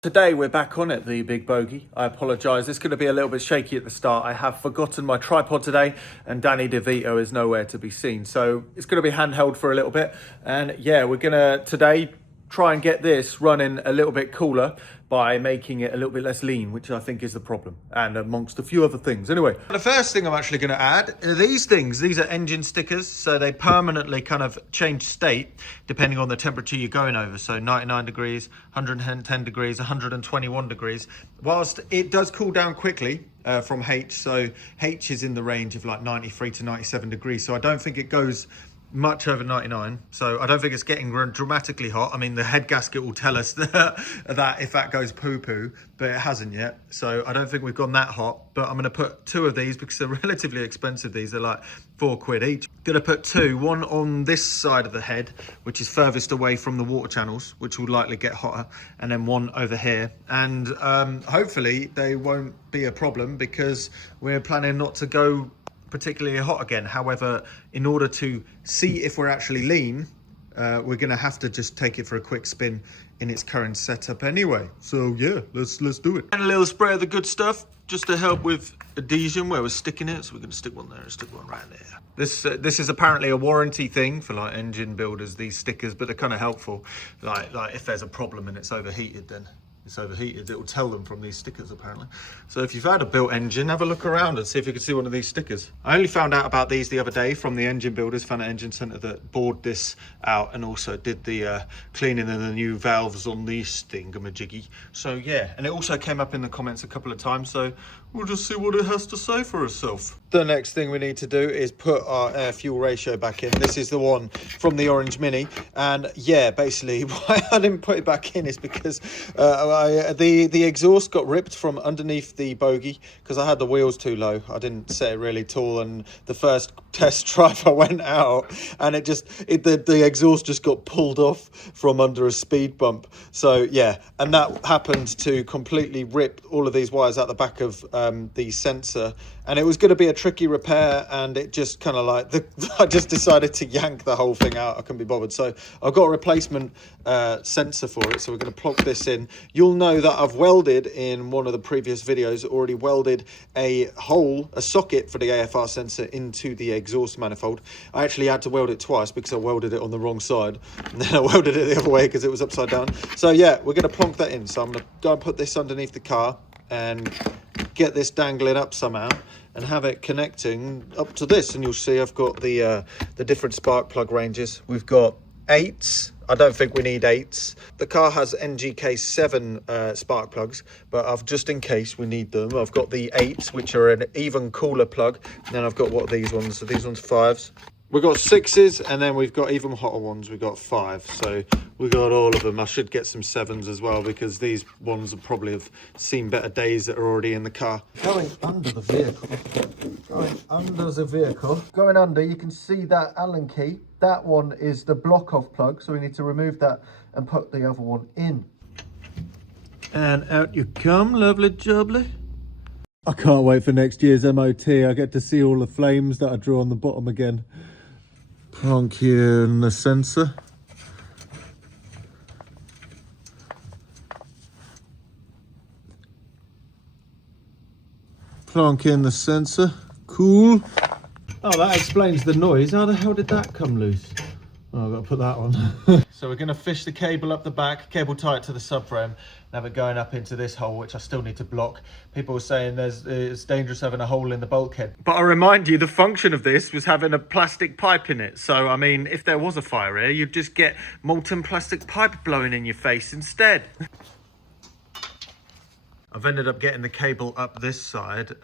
Today we're back on it, the big bogey. I apologise, it's going to be a little bit shaky at the start. I have forgotten my tripod today and Danny DeVito is nowhere to be seen. So it's going to be handheld for a little bit. And yeah, we're going to today try and get this running a little bit cooler by making it a little bit less lean, which I think is the problem, and amongst a few other things. Anyway, the first thing I'm actually going to add are these things. These are engine stickers, so they permanently kind of change state depending on the temperature you're going over. So 99 degrees, 110 degrees, 121 degrees. Whilst it does cool down quickly from H, so H is in the range of like 93 to 97 degrees. So I don't think it goes much over 99, so I don't think it's getting dramatically hot. I mean, the head gasket will tell us that if that goes poo-poo, but it hasn't yet, so I don't think we've gone that hot. But I'm going to put two of these because they're relatively expensive. These are like £4 each. Going to put two, one on this side of the head, which is furthest away from the water channels, which will likely get hotter, and then one over here. And hopefully they won't be a problem because we're planning not to go particularly hot again. However, in order to see if we're actually lean, we're going to have to just take it for a quick spin in its current setup anyway. So yeah, let's do it. And a little spray of the good stuff just to help with adhesion where we're sticking it. So we're going to stick one there and stick one right there. This is apparently a warranty thing for like engine builders, these stickers, but they're kind of helpful. Like if there's a problem and it's overheated, then it's overheated, it will tell them from these stickers apparently. So if you've had a built engine, have a look around and see if you can see one of these stickers. I only found out about these the other day from the engine builders, found an engine centre that bored this out and also did the cleaning of the new valves on these thingamajiggy. So yeah, and it also came up in the comments a couple of times, so we'll just see what it has to say for itself. The next thing we need to do is put our air fuel ratio back in. This is the one from the Orange Mini, and yeah, basically why I didn't put it back in is because the exhaust got ripped from underneath the bogey because I had the wheels too low. I didn't set it really tall, and the first test drive I went out and the exhaust just got pulled off from under a speed bump. So yeah, and that happened to completely rip all of these wires out the back of the sensor, and it was going to be a tricky repair, and it just kind of like I just decided to yank the whole thing out. I couldn't be bothered, so I've got a replacement sensor for it, so we're going to plug this in. You'll know that I've welded in one of the previous videos, already welded a socket for the AFR sensor into the exhaust manifold. I actually had to weld it twice because I welded it on the wrong side, and then I welded it the other way because it was upside down. So yeah, we're going to plonk that in. So I'm going to go and put this underneath the car and get this dangling up somehow and have it connecting up to this, and you'll see I've got the different spark plug ranges. We've got 8s. I don't think we need 8s. The car has NGK7 spark plugs, but I've just in case we need them, I've got the 8s, which are an even cooler plug, and then I've got these ones. So these ones 5s. We've got 6s, and then we've got even hotter ones. We've got 5s, so we got all of them. I should get some 7s as well because these ones will probably have seen better days that are already in the car. Going under the vehicle. Going under, you can see that Allen key. That one is the block off plug, so we need to remove that and put the other one in. And out you come, lovely jubbly. I can't wait for next year's MOT. I get to see all the flames that I drew on the bottom again. Plonk in the sensor. Plonk in the sensor. Cool. Oh, that explains the noise. How the hell did that come loose? Oh, I've got to put that on. So we're going to fish the cable up the back, cable tie it to the subframe, and have it going up into this hole, which I still need to block. People were saying it's dangerous having a hole in the bulkhead. But I remind you, the function of this was having a plastic pipe in it. So, I mean, if there was a fire here, you'd just get molten plastic pipe blowing in your face instead. I've ended up getting the cable up this side.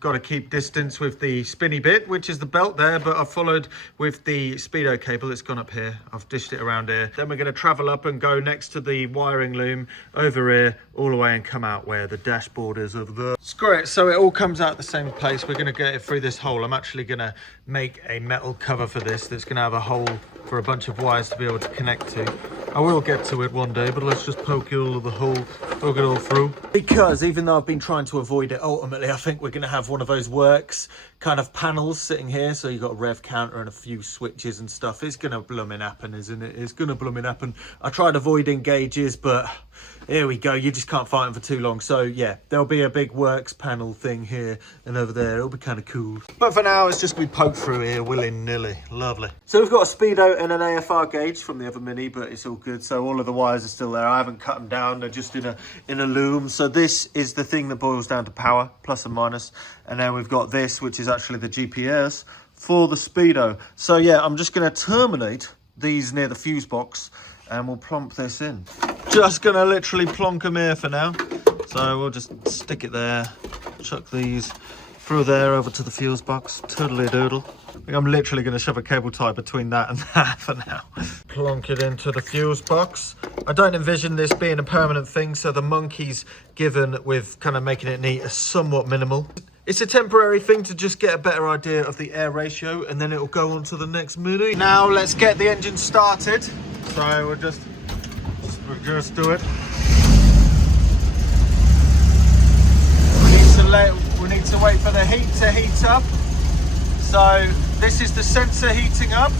Got to keep distance with the spinny bit, which is the belt there, but I've followed with the speedo cable. It's gone up here. I've dished it around here. Then we're going to travel up and go next to the wiring loom over here, all the way, and come out where the dashboard is over there. Screw it. So it all comes out the same place. We're going to get it through this hole. I'm actually going to make a metal cover for this that's going to have a hole for a bunch of wires to be able to connect to. I will get to it one day, but let's just poke all of the hole, poke it all through. Because even though I've been trying to avoid it, ultimately I think we're going to have one of those works kind of panels sitting here. So you've got a rev counter and a few switches and stuff. It's gonna blooming happen, isn't it? It's gonna blooming happen. I tried avoiding gauges, but here we go. You just can't fight them for too long. So yeah, there'll be a big works panel thing here and over there. It'll be kind of cool. But for now, it's just gonna be poked through here willy-nilly. Lovely. So we've got a speedo and an AFR gauge from the other Mini, but it's all good. So all of the wires are still there. I haven't cut them down. They're just in a loom. So this is the thing that boils down to power, plus and minus. And then we've got this, which is actually the GPS for the speedo. So yeah, I'm just gonna terminate these near the fuse box and we'll plonk this in. Just gonna literally plonk them here for now. So we'll just stick it there, chuck these through there over to the fuse box, toodly doodle. I think I'm literally gonna shove a cable tie between that and that for now. Plonk it into the fuse box. I don't envision this being a permanent thing, so the monkey's given with kind of making it neat is somewhat minimal. It's a temporary thing to just get a better idea of the air ratio, and then it'll go on to the next Mini. Now let's get the engine started. So we'll just do it. We need to wait for the heat to heat up. So this is the sensor heating up.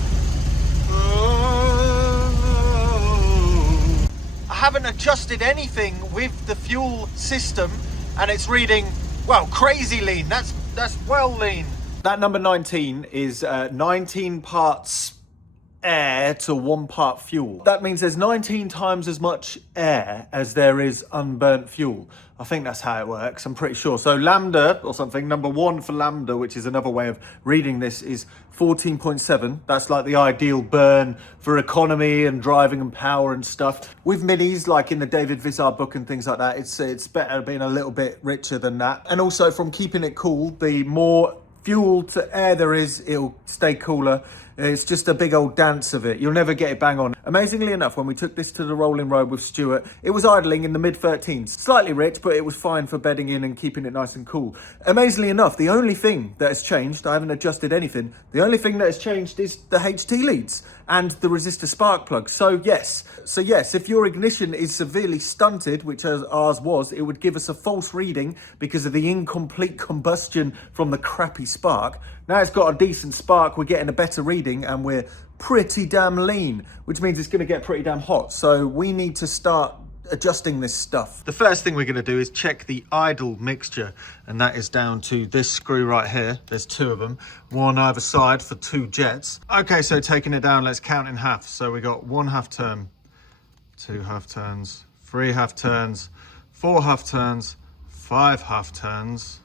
I haven't adjusted anything with the fuel system, and it's reading, well, crazy lean. That's well lean. That number 19 is 19 parts air to 1 part fuel. That means there's 19 times as much air as there is unburnt fuel. I think that's how it works, I'm pretty sure. So lambda or something, number 1 for lambda, which is another way of reading this, is 14.7. That's like the ideal burn for economy and driving and power and stuff. With Minis, like in the David Vizard book and things like that, it's better being a little bit richer than that. And also from keeping it cool, the more fuel to air there is, it'll stay cooler. It's just a big old dance of it. You'll never get it bang on. Amazingly enough, when we took this to the rolling road with Stuart, it was idling in the mid-13s. Slightly rich, but it was fine for bedding in and keeping it nice and cool. Amazingly enough, the only thing that has changed, I haven't adjusted anything, the only thing that has changed is the HT leads and the resistor spark plug. So yes, if your ignition is severely stunted, which ours was, it would give us a false reading because of the incomplete combustion from the crappy spark. Now it's got a decent spark, we're getting a better reading and we're pretty damn lean, which means it's gonna get pretty damn hot. So we need to start adjusting this stuff. The first thing we're gonna do is check the idle mixture, and that is down to this screw right here. There's 2 of them, one either side for 2 jets. Okay, so taking it down, let's count in half. So we got 1 half turn, 2 half turns, 3 half turns, 4 half turns, 5 half turns.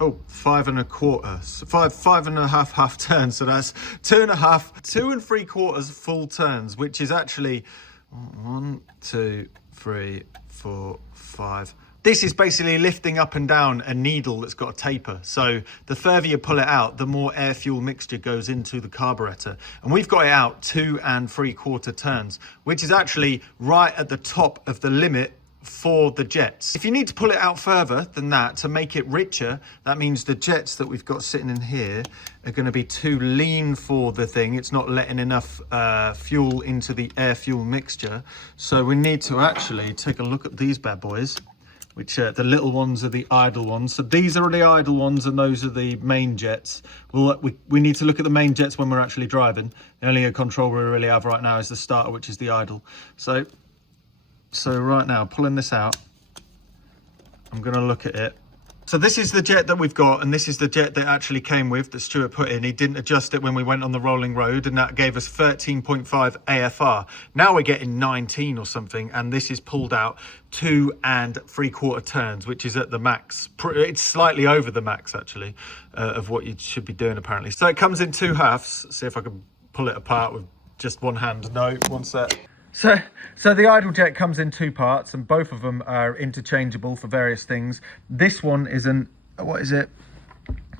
Oh, 5 1/4. So 5 1/2 half turns. So that's 2 1/2, 2 3/4 full turns, which is actually 1, 2, 3, 4, 5. This is basically lifting up and down a needle that's got a taper. So the further you pull it out, the more air fuel mixture goes into the carburetor. And we've got it out 2 3/4 turns, which is actually right at the top of the limit for the jets. If you need to pull it out further than that to make it richer, that means the jets that we've got sitting in here are going to be too lean for the thing. It's not letting enough fuel into the air fuel mixture. So we need to actually take a look at these bad boys, which the little ones are the idle ones. So these are the idle ones and those are the main jets. We need to look at the main jets when we're actually driving. The only control we really have right now is the starter, which is the idle. So right now, pulling this out, I'm going to look at it. So this is the jet that we've got, and this is the jet that actually came with, that Stuart put in. He didn't adjust it when we went on the rolling road, and that gave us 13.5 AFR. Now we're getting 19 or something, and this is pulled out 2 3/4 turns, which is at the max. It's slightly over the max, actually, of what you should be doing, apparently. So it comes in 2 halves. See if I can pull it apart with just one hand. No, one set. So the idle jet comes in 2 parts, and both of them are interchangeable for various things. This one is an, what is it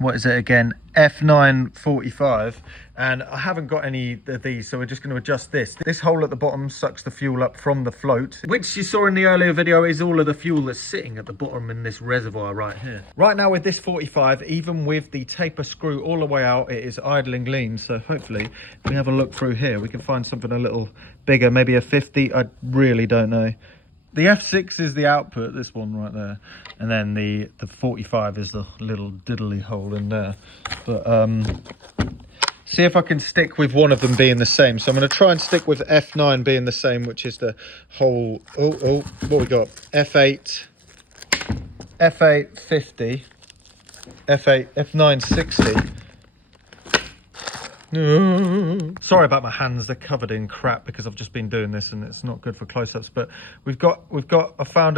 again? F945, and I haven't got any of these, so we're just going to adjust this. This hole at the bottom sucks the fuel up from the float, which you saw in the earlier video is all of the fuel that's sitting at the bottom in this reservoir right here. Right now with this 45, even with the taper screw all the way out, it is idling lean. So hopefully if we have a look through here, we can find something a little bigger, maybe a 50. I really don't know. The F6 is the output, this one right there, and then the 45 is the little diddly hole in there. But see if I can stick with one of them being the same. So I'm going to try and stick with F9 being the same, which is the whole. Oh, what we got? F8, F8 50, F8, F9 60. Sorry about my hands, they're covered in crap because I've just been doing this and it's not good for close-ups. But I found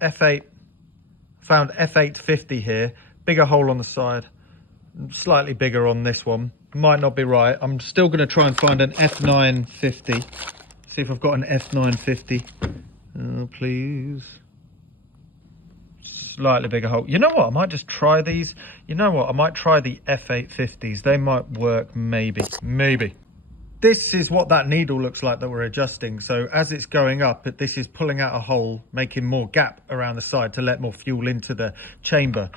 F8 50 here, bigger hole on the side, slightly bigger on this one. Might not be right. I'm still going to try and find an F9 50. See if I've got an F9 50. Oh, please. Slightly bigger hole. You know what? I might just try these. You know what? I might try the F8 50s. They might work, maybe. Maybe. This is what that needle looks like that we're adjusting. So as it's going up, this is pulling out a hole, making more gap around the side to let more fuel into the chamber.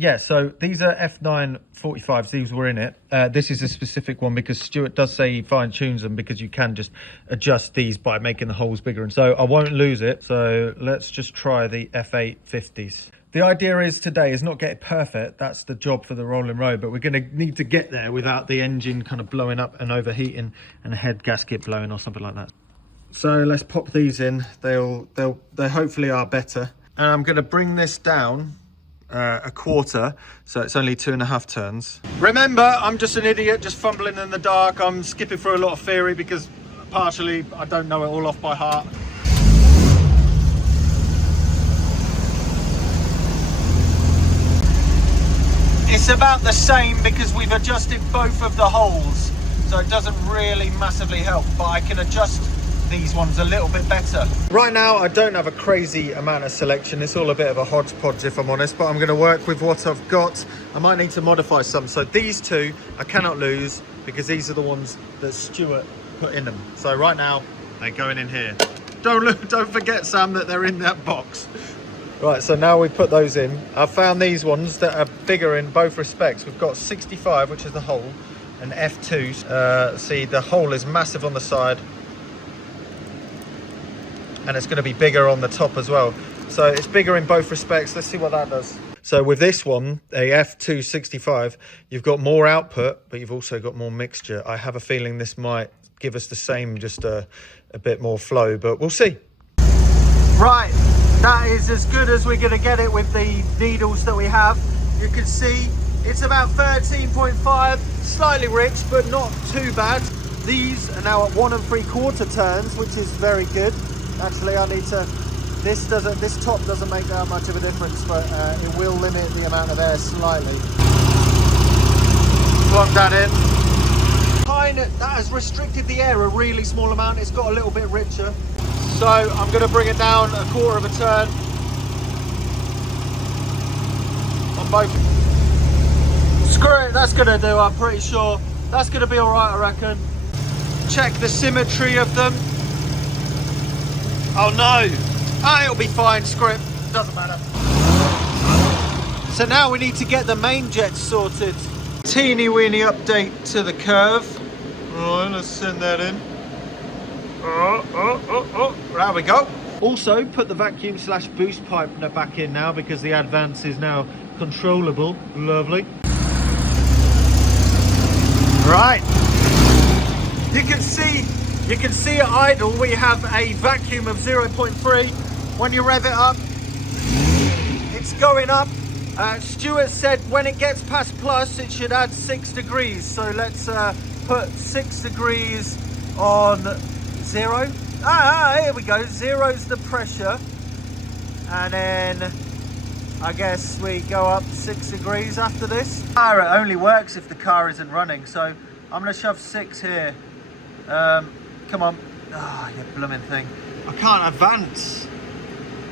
Yeah, so these are F9 45s. These were in it. This is a specific one because Stuart does say he fine tunes them because you can just adjust these by making the holes bigger. And so I won't lose it. So let's just try the F8 50s. The idea is today is not get it perfect. That's the job for the rolling road, but we're going to need to get there without the engine kind of blowing up and overheating and a head gasket blowing or something like that. So let's pop these in. They hopefully are better. And I'm going to bring this down a quarter, so it's only 2.5 turns. Remember, I'm just an idiot, just fumbling in the dark. I'm skipping through a lot of theory because partially I don't know it all off by heart. It's about the same because we've adjusted both of the holes, so it doesn't really massively help, but I can adjust these ones a little bit better. Right now I don't have a crazy amount of selection. It's all a bit of a hodgepodge if I'm honest, but I'm going to work with what I've got. I might need to modify some. So these two I cannot lose because these are the ones that Stuart put in them. So right now they're going in here. Don't forget, Sam, that they're in that box. Right, so now we put those in. I've found these ones that are bigger in both respects. We've got 65, which is the hole, and F2. See, the hole is massive on the side, and it's going to be bigger on the top as well. So it's bigger in both respects. Let's see what that does. So with this one, a F265, you've got more output, but you've also got more mixture. I have a feeling this might give us the same, just a bit more flow, but we'll see. Right, that is as good as we're going to get it with the needles that we have. You can see it's about 13.5, slightly rich, but not too bad. These are now at 1 3/4 turns, which is very good. Actually, I need to, this top doesn't make that much of a difference, but it will limit the amount of air slightly. Plug that in. That has restricted the air a really small amount. It's got a little bit richer. So I'm going to bring it down 1/4 turn on both. Screw it, that's going to do, I'm pretty sure. That's going to be all right, I reckon. Check the symmetry of them. Oh no! Ah, it'll be fine, screw it, doesn't matter. So now we need to get the main jets sorted. Teeny weeny update to the curve. Right, let's send that in. There we go. Also, put the vacuum / boost pipe back in now because the advance is now controllable. Lovely. Right. You can see at idle we have a vacuum of 0.3. When you rev it up, it's going up. Stuart said when it gets past plus, it should add 6 degrees. So let's put 6 degrees on 0. Here we go. 0's the pressure. And then I guess we go up 6 degrees after this. It only works if the car isn't running. So I'm going to shove 6 here. Come on. Oh, you blooming thing. I can't advance.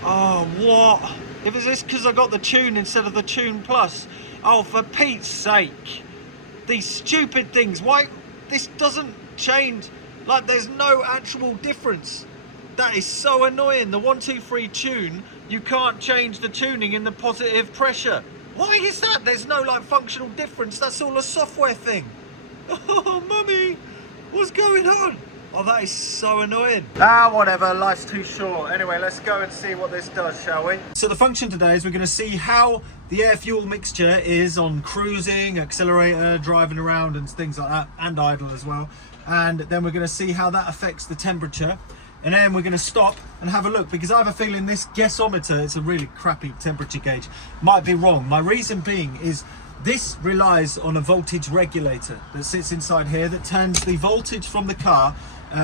Oh, what? If it's this because I got the tune instead of the tune plus. Oh, for Pete's sake. These stupid things. Why? This doesn't change. Like, there's no actual difference. That is so annoying. The 1, 2, 3 tune, you can't change the tuning in the positive pressure. Why is that? There's no, like, functional difference. That's all a software thing. Oh, mummy. What's going on? Oh, that is so annoying. Ah, whatever, life's too short. Anyway, let's go and see what this does, shall we? So the function today is we're going to see how the air-fuel mixture is on cruising, accelerator, driving around and things like that, and idle as well. And then we're going to see how that affects the temperature. And then we're going to stop and have a look, because I have a feeling this guessometer, it's a really crappy temperature gauge, might be wrong. My reason being is this relies on a voltage regulator that sits inside here that turns the voltage from the car,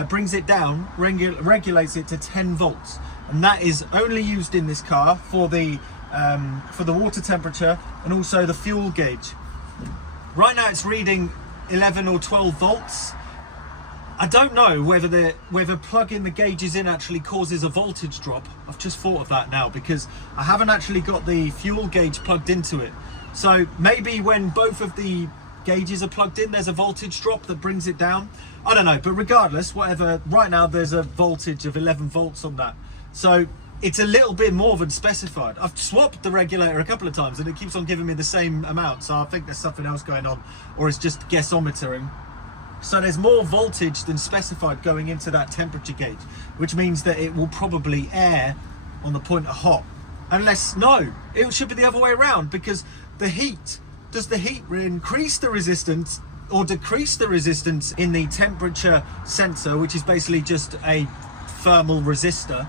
brings it down, regulates it to 10 volts. And that is only used in this car for the water temperature and also the fuel gauge. Right now it's reading 11 or 12 volts. I don't know whether plugging the gauges in actually causes a voltage drop. I've just thought of that now because I haven't actually got the fuel gauge plugged into it. So maybe when both of the gauges are plugged in, there's a voltage drop that brings it down. I don't know, but regardless, whatever, right now there's a voltage of 11 volts on that. So it's a little bit more than specified. I've swapped the regulator a couple of times and it keeps on giving me the same amount. So I think there's something else going on, or it's just guessometering. So there's more voltage than specified going into that temperature gauge, which means that it will probably air on the point of hot. Unless, no, it should be the other way around, because the heat, does the heat increase the resistance or decrease the resistance in the temperature sensor, which is basically just a thermal resistor?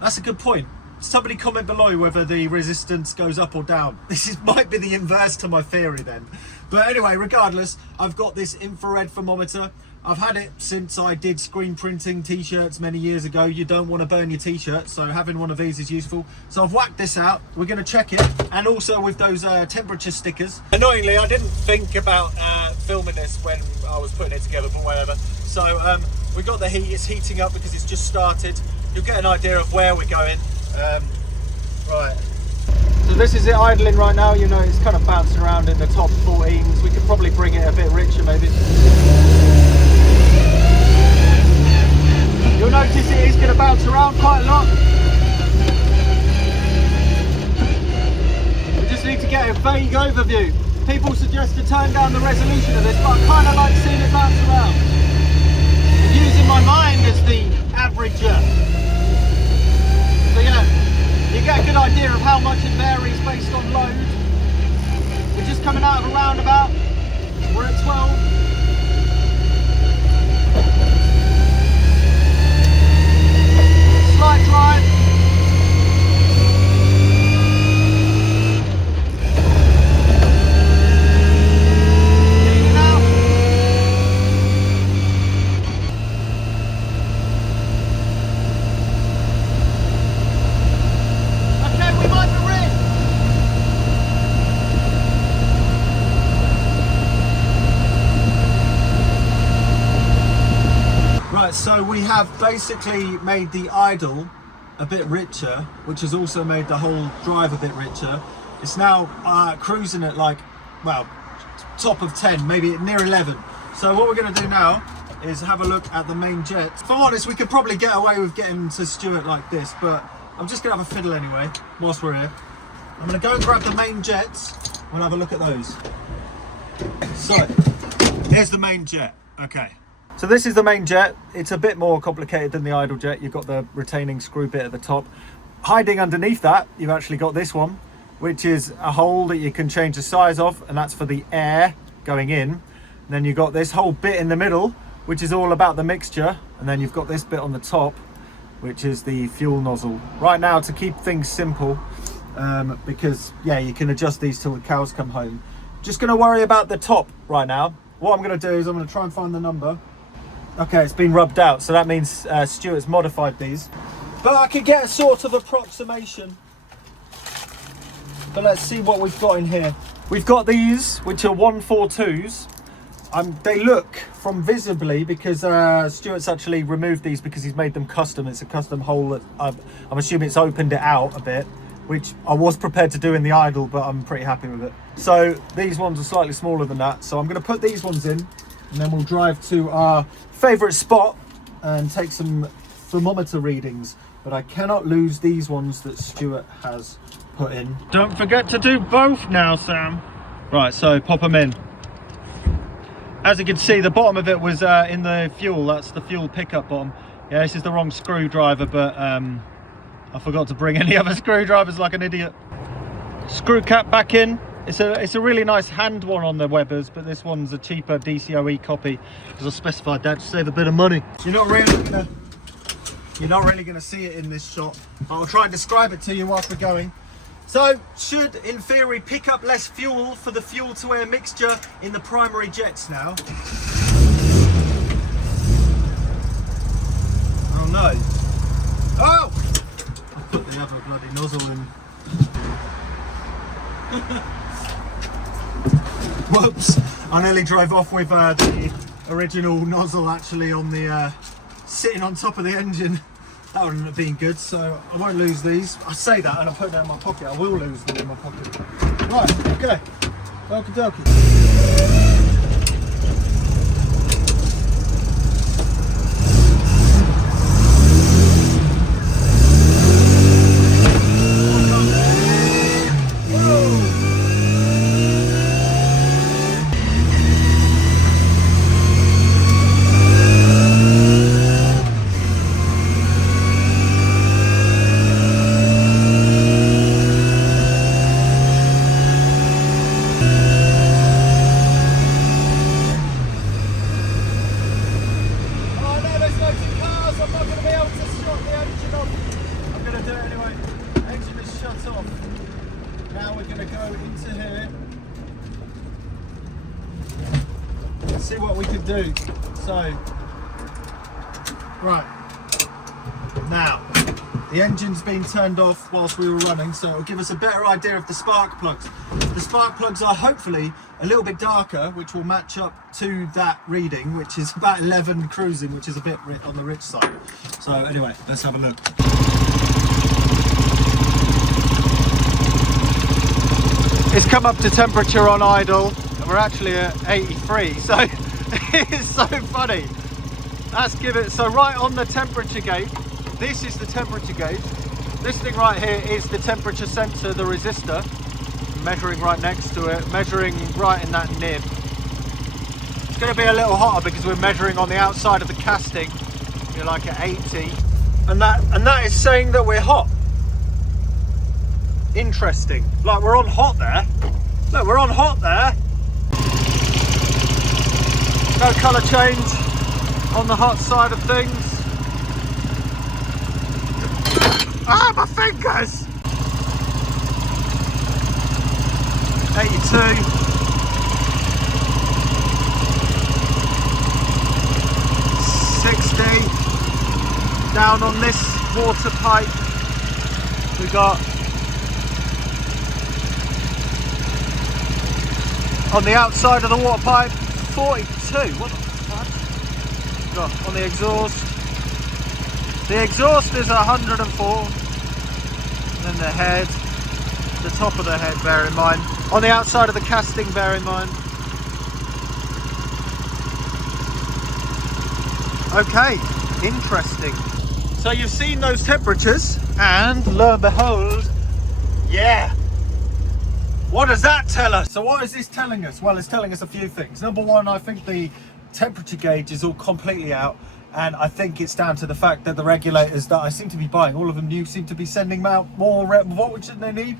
That's a good point. Somebody comment below whether the resistance goes up or down. Might be the inverse to my theory then. But anyway, regardless, I've got this infrared thermometer. I've had it since I did screen printing t-shirts many years ago. You don't want to burn your t-shirt, so having one of these is useful. So I've whacked this out. We're going to check it, and also with those temperature stickers. Annoyingly, I didn't think about filming this when I was putting it together, but whatever. So we got the heat. It's heating up because it's just started. You'll get an idea of where we're going. Right. So this is it idling right now. You know, it's kind of bouncing around in the top 14s. We could probably bring it a bit richer maybe. You'll notice it is going to bounce around quite a lot. We just need to get a vague overview. People suggest to turn down the resolution of this, but I kind of like seeing it bounce around. I'm using my mind as the averager. So yeah, you get a good idea of how much it varies based on load. We're just coming out of a roundabout. We're at 12. Slight drive. Getting it out. Okay, we might be ready. Right, so we have basically made the idle a bit richer, which has also made the whole drive a bit richer. It's now cruising at like, well, top of 10, maybe near 11. So what we're going to do now is have a look at the main jet. If I'm honest, we could probably get away with getting to Stuart like this, but I'm just going to have a fiddle anyway, whilst we're here. I'm going to go and grab the main jets and have a look at those. So, here's the main jet. Okay. So this is the main jet. It's a bit more complicated than the idle jet. You've got the retaining screw bit at the top. Hiding underneath that, you've actually got this one, which is a hole that you can change the size of, and that's for the air going in. And then you've got this whole bit in the middle, which is all about the mixture. And then you've got this bit on the top, which is the fuel nozzle. Right now, to keep things simple, because yeah, you can adjust these till the cows come home. Just gonna worry about the top right now. What I'm gonna do is I'm gonna try and find the number. Okay, it's been rubbed out, so that means Stuart's modified these. But I could get a sort of approximation. But let's see what we've got in here. We've got these, which are 142s. They look from visibly, because Stuart's actually removed these because he's made them custom. It's a custom hole that I'm assuming it's opened it out a bit, which I was prepared to do in the idle, but I'm pretty happy with it. So these ones are slightly smaller than that. So I'm going to put these ones in, and then we'll drive to our favourite spot and take some thermometer readings. But I cannot lose these ones that Stuart has put in. Don't forget to do both now, Sam. Right, so pop them in. As you can see, the bottom of it was in the fuel. That's the fuel pickup bottom. Yeah, this is the wrong screwdriver, but I forgot to bring any other screwdrivers like an idiot. Screw cap back in. It's a really nice hand one on the Webers, but this one's a cheaper DCOE copy because I specified that to save a bit of money. You're not really gonna see it in this shot. I'll try and describe it to you whilst we're going. So, should in theory pick up less fuel for the fuel to air mixture in the primary jets now. Oh no! Oh! I put the other bloody nozzle in. Whoops! I nearly drove off with the original nozzle actually on the sitting on top of the engine. That wouldn't have been good, so I won't lose these. I say that and I put them in my pocket. I will lose them in my pocket. Right, okay. Okie dokie. See what we can do. So, right now the engine's been turned off whilst we were running, so it'll give us a better idea of the spark plugs. The spark plugs are hopefully a little bit darker, which will match up to that reading, which is about 11 cruising, which is a bit on the rich side. So anyway, let's have a look. It's come up to temperature on idle. We're actually at 83, so it's so funny. Let's give it, so right on the temperature gauge, this is the temperature gauge. This thing right here is the temperature sensor, the resistor, measuring right next to it, measuring right in that nib. It's going to be a little hotter because we're measuring on the outside of the casting. You're like at 80, and that is saying that we're hot. Interesting. Like we're on hot there. Look, we're on hot there. No colour change on the hot side of things. Ah, my fingers! 82. 60. Down on this water pipe, we got on the outside of the water pipe 42. What the fuck? Got on the exhaust. The exhaust is 104. And then the head, the top of the head, bear in mind. On the outside of the casting, bear in mind. Okay, interesting. So you've seen those temperatures, and lo and behold, yeah. What does that tell us? So what is this telling us? Well, it's telling us a few things. Number one, I think the temperature gauge is all completely out, and I think it's down to the fact that the regulators that I seem to be buying, all of them new, seem to be sending out more voltage than they need.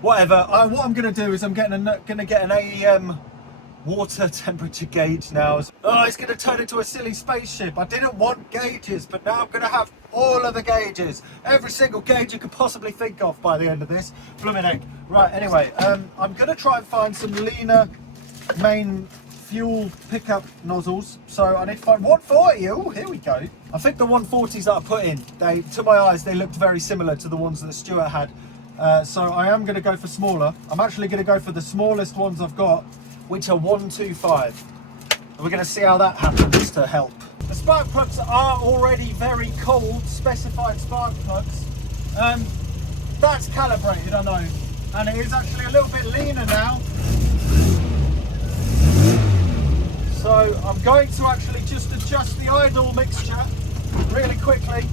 Whatever. What I'm going to do is I'm going to get an AEM water temperature gauge now. Oh, it's going to turn into a silly spaceship. I didn't want gauges, but now I'm going to have all of the gauges. Every single gauge you could possibly think of by the end of this. Blooming egg. Right, anyway, I'm going to try and find some leaner main fuel pickup nozzles. So I need to find 140. Oh, here we go. I think the 140s that I put in, to my eyes, they looked very similar to the ones that Stuart had. So I am going to go for smaller. I'm actually going to go for the smallest ones I've got, which are 125. And we're going to see how that happens to help. The spark plugs are already very cold, specified spark plugs. That's calibrated, I know. And it is actually a little bit leaner now. So I'm going to actually just adjust the idle mixture really quickly.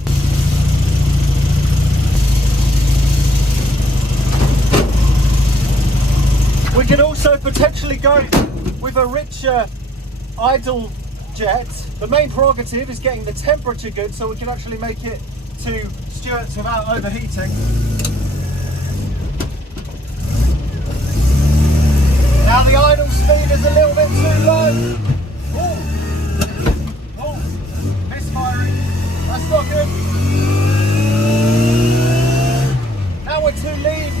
We could also potentially go with a richer idle jet. The main prerogative is getting the temperature good so we can actually make it to Stuart's without overheating. Now the idle speed is a little bit too low. Oh, misfiring. That's not good. Now we're too lean.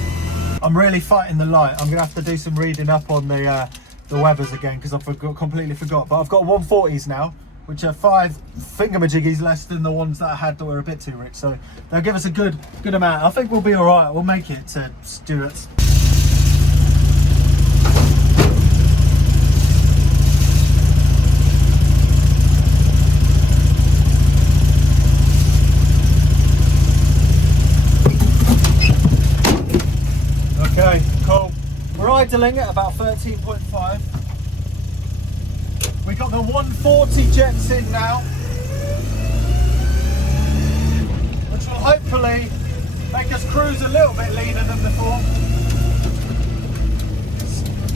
I'm really fighting the light. I'm gonna have to do some reading up on the weathers again because I completely forgot. But I've got 140s now, which are 5 thingamajiggies less than the ones that I had that were a bit too rich. So they'll give us a good amount. I think we'll be all right. We'll make it to Stuart's. Okay, cool. We're idling at about 13.5. We got the 140 jets in now, which will hopefully make us cruise a little bit leaner than before.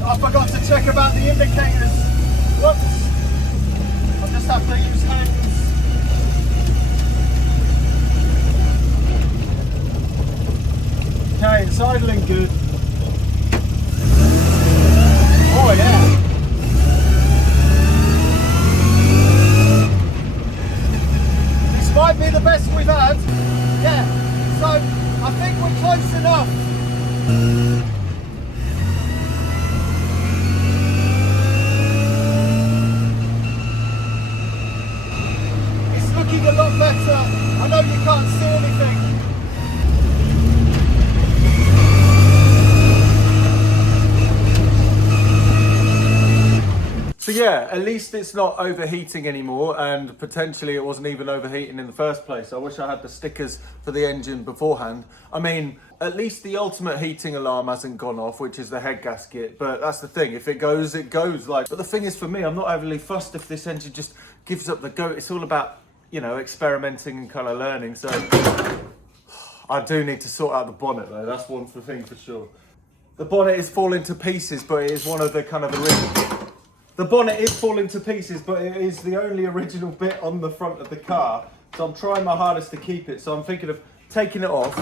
I forgot to check about the indicators. Whoops. I'll just have to use hands. Okay, it's idling good. Oh yeah. This might be the best we've had. Yeah. So I think we're close enough. It's looking a lot better. I know you can't see anything. So yeah, at least it's not overheating anymore, and potentially it wasn't even overheating in the first place. I wish I had the stickers for the engine beforehand. I mean, at least the ultimate heating alarm hasn't gone off, which is the head gasket, but that's the thing. If it goes, it goes. But the thing is, for me, I'm not overly fussed if this engine just gives up the goat. It's all about, you know, experimenting and kind of learning. So I do need to sort out the bonnet though. That's one thing for sure. The bonnet is falling to pieces, but it is one of the kind of original. The bonnet is falling to pieces, but it is the only original bit on the front of the car. So I'm trying my hardest to keep it. So I'm thinking of taking it off.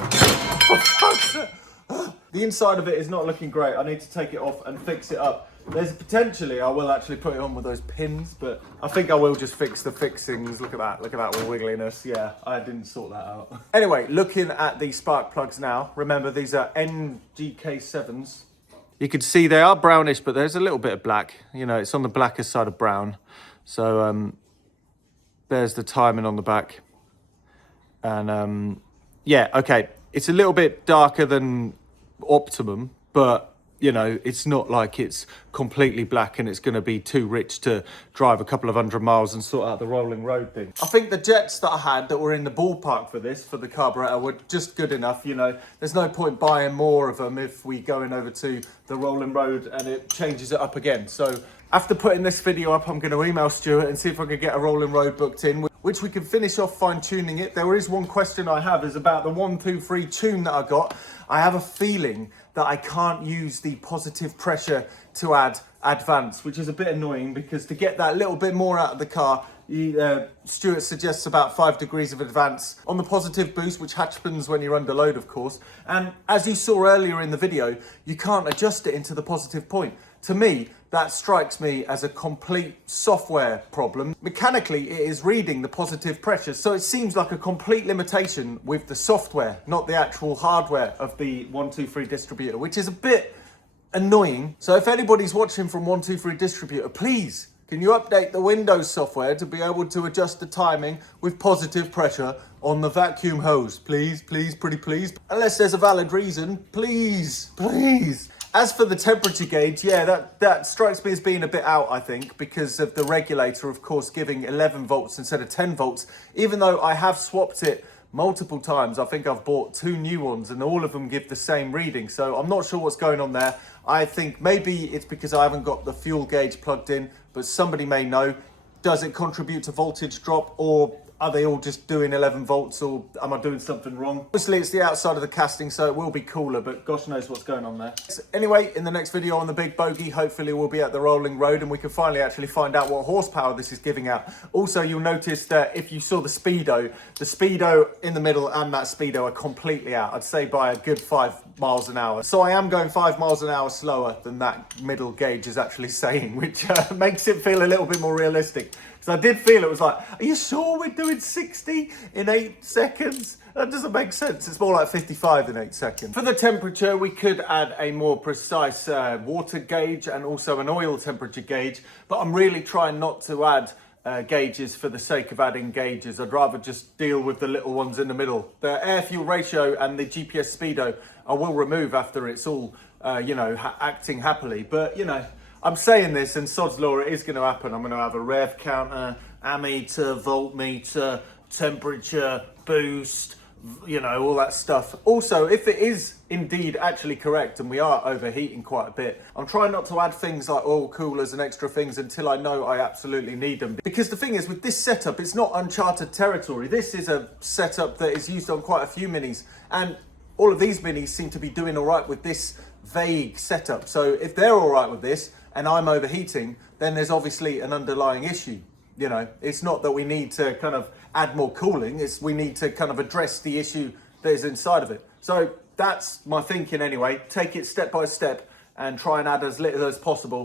The inside of it is not looking great. I need to take it off and fix it up. There's potentially, I will actually put it on with those pins, but I think I will just fix the fixings. Look at that wiggliness. Yeah, I didn't sort that out. Anyway, looking at the spark plugs now. Remember, these are NGK7s. You can see they are brownish, but there's a little bit of black. You know, it's on the blacker side of brown. So there's the timing on the back. And yeah, okay. It's a little bit darker than optimum, but you know, it's not like it's completely black and it's going to be too rich to drive a couple of 100 miles and sort out the rolling road thing. I think the jets that I had that were in the ballpark for this, for the carburetor, were just good enough. You know, there's no point buying more of them if we going over to the rolling road and it changes it up again. So after putting this video up, I'm going to email Stuart and see if I can get a rolling road booked in, which we can finish off fine tuning it. There is one question I have is about the 1, 2, 3 tune that I got. I have a feeling that I can't use the positive pressure to add advance, which is a bit annoying because to get that little bit more out of the car, Stuart suggests about 5 degrees of advance on the positive boost, which happens when you're under load, of course. And as you saw earlier in the video, you can't adjust it into the positive point. To me, that strikes me as a complete software problem. Mechanically, it is reading the positive pressure, so it seems like a complete limitation with the software, not the actual hardware of the 123 distributor, which is a bit annoying. So if anybody's watching from 123 distributor, please, can you update the Windows software to be able to adjust the timing with positive pressure on the vacuum hose? Please, please, pretty please. Unless there's a valid reason, please, please. As for the temperature gauge, yeah, that strikes me as being a bit out, I think, because of the regulator, of course, giving 11 volts instead of 10 volts. Even though I have swapped it multiple times, I think I've bought 2 new ones and all of them give the same reading. So I'm not sure what's going on there. I think maybe it's because I haven't got the fuel gauge plugged in, but somebody may know. Does it contribute to voltage drop, or are they all just doing 11 volts or am I doing something wrong? Obviously it's the outside of the casting, so it will be cooler, but gosh knows what's going on there. Anyway, in the next video on the big bogey, hopefully we'll be at the rolling road and we can finally actually find out what horsepower this is giving out. Also, you'll notice that if you saw the speedo in the middle and that speedo are completely out. I'd say by a good 5 miles an hour. So I am going 5 miles an hour slower than that middle gauge is actually saying, which makes it feel a little bit more realistic. Because I did feel it was like, are you sure we're doing 60 in 8 seconds? That doesn't make sense. It's more like 55 in 8 seconds. For the temperature, we could add a more precise water gauge and also an oil temperature gauge, but I'm really trying not to add gauges for the sake of adding gauges. I'd rather just deal with the little ones in the middle. The air fuel ratio and the GPS speedo I will remove after it's all, acting happily. But, I'm saying this and sod's law, it is going to happen. I'm going to have a rev counter, ammeter, voltmeter, temperature, boost, all that stuff. Also, if it is indeed actually correct and we are overheating quite a bit, I'm trying not to add things like oil coolers and extra things until I know I absolutely need them. Because the thing is, with this setup, it's not uncharted territory. This is a setup that is used on quite a few minis, and all of these minis seem to be doing all right with this vague setup. So if they're all right with this and I'm overheating, then there's obviously an underlying issue. It's not that we need to kind of add more cooling, it's we need to kind of address the issue that is inside of it. So that's my thinking anyway. Take it step by step and try and add as little as possible